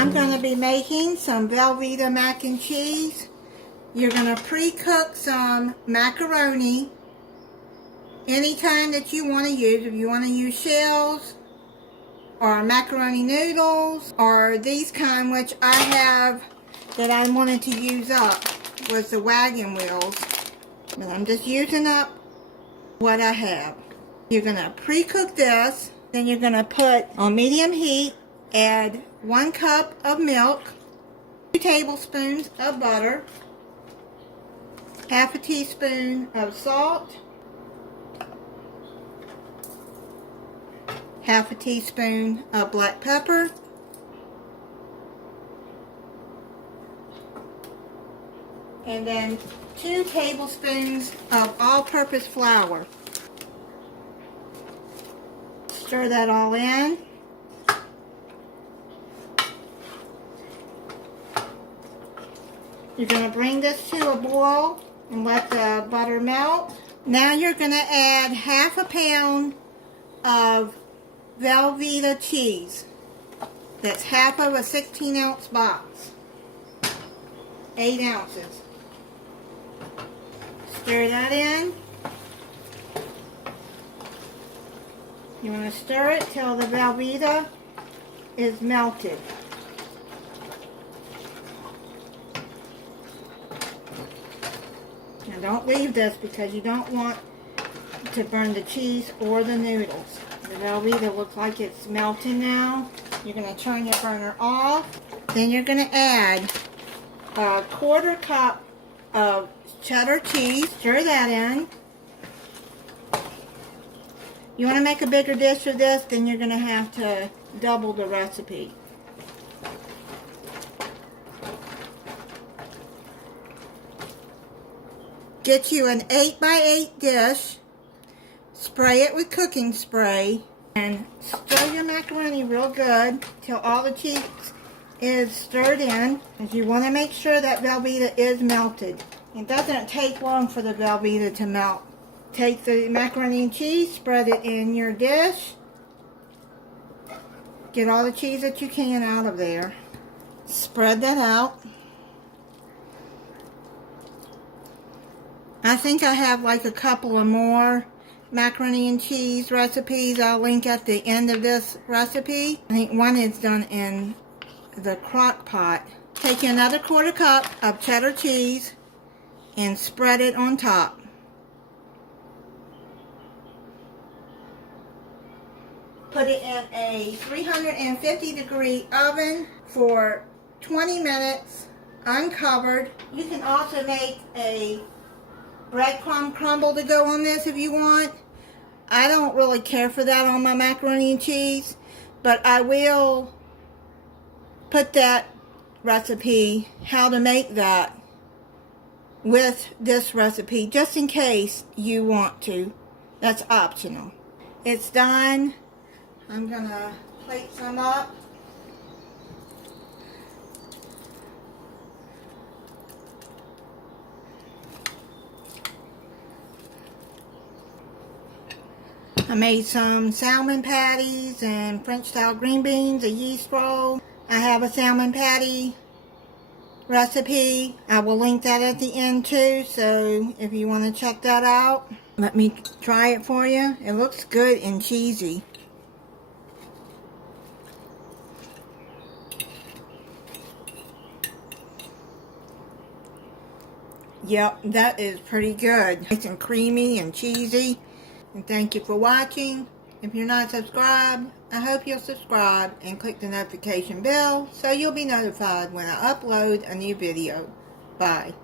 I'm going to be making some Velveeta Mac and Cheese. You're going to pre-cook some macaroni any kind that you want to use. If you want to use shells or macaroni noodles or these kind, which I have that I wanted to use up, was the wagon wheels. But I'm just using up what I have. You're going to pre-cook this. Then you're going to put on medium heat, add 1 cup of milk, 2 tablespoons of butter, half a teaspoon of salt, half a teaspoon of black pepper, and then 2 tablespoons of all-purpose flour. Stir that all in. You're going to bring this to a boil and let the butter melt. Now you're going to add half a pound of Velveeta cheese. That's half of a 16-ounce box. 8 ounces. Stir that in. You want to stir it till the Velveeta is melted. Now don't leave this because you don't want to burn the cheese or the noodles. The Velveeta looks like it's melting now. You're going to turn your burner off. Then you're going to add a 1/4 cup of cheddar cheese. Stir that in. You want to make a bigger dish of this, then you're going to have to double the recipe. Get you an 8x8 dish, spray it with cooking spray, and stir your macaroni real good till all the cheese is stirred in. And you want to make sure that Velveeta is melted. It doesn't take long for the Velveeta to melt. Take the macaroni and cheese, spread it in your dish. Get all the cheese that you can out of there. Spread that out. I think I have like a couple of more macaroni and cheese recipes I'll link at the end of this recipe. I think one is done in the crock pot. Take another 1/4 cup of cheddar cheese and spread it on top. Put it in a 350-degree oven for 20 minutes, uncovered. You can also make a breadcrumb crumble to go on this if you want. I don't really care for that on my macaroni and cheese, but I will put that recipe, how to make that, with this recipe, just in case you want to. That's optional. It's done. I'm going to plate some up. I made some salmon patties and French style green beans, a yeast roll. I have a salmon patty recipe. I will link that at the end too, so if you want to check that out, let me try it for you. It looks good and cheesy. Yep, that is pretty good. Nice and creamy and cheesy. And thank you for watching. If you're not subscribed, I hope you'll subscribe and click the notification bell so you'll be notified when I upload a new video. Bye.